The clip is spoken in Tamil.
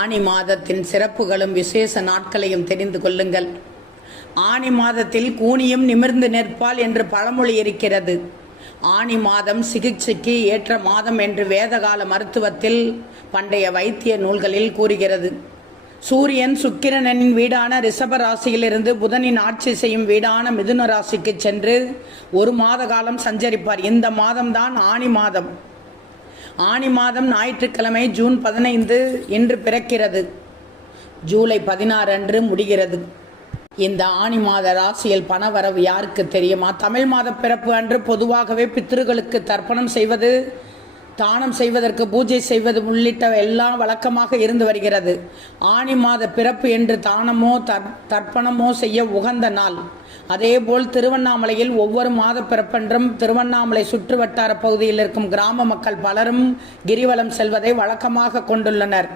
ஆனி மாதத்தின் சிறப்புகளும் விசேஷ நாட்களையும் தெரிந்து கொள்ளுங்கள். ஆனி மாதத்தில் கூனியும் நிமிர்ந்து நிற்பாள் என்று பழமொழி இருக்கிறது. ஆனி மாதம் சிகிச்சைக்கு ஏற்ற மாதம் என்று வேதகால மருத்துவத்தில் பண்டைய வைத்திய நூல்களில் கூறுகிறது. சூரியன் சுக்கிரனின் வீடான ரிஷப ராசியிலிருந்து புதனின் ஆட்சி செய்யும் வீடான மிதுன ராசிக்கு சென்று ஒரு மாத காலம் சஞ்சரிப்பார். இந்த மாதம்தான் ஆனி மாதம். ஆனி மாதம் ஞாயிற்றுக்கிழமை ஜூன் 15 இன்று பிறக்கிறது. ஜூலை 16 அன்று முடிகிறது. இந்த ஆனி மாத ராசியில் பணவரவு யாருக்கு தெரியுமா? தமிழ் மாத பிறப்பு அன்று பொதுவாகவே பித்ருக்களுக்கு தர்ப்பணம் செய்வது, தானம் செய்வதற்கு பூஜை செய்வது உள்ளிட்ட எல்லாம் வழக்கமாக இருந்து வருகிறது. ஆனி மாத பிறப்பு என்று தானமோ தர்ப்பணமோ செய்ய உகந்த நாள். அதேபோல் திருவண்ணாமலையில் ஒவ்வொரு மாத பிறப்பென்றும் திருவண்ணாமலை சுற்று வட்டார பகுதியில் இருக்கும் கிராம மக்கள் பலரும் கிரிவலம் செல்வதை வழக்கமாக கொண்டுள்ளனர்.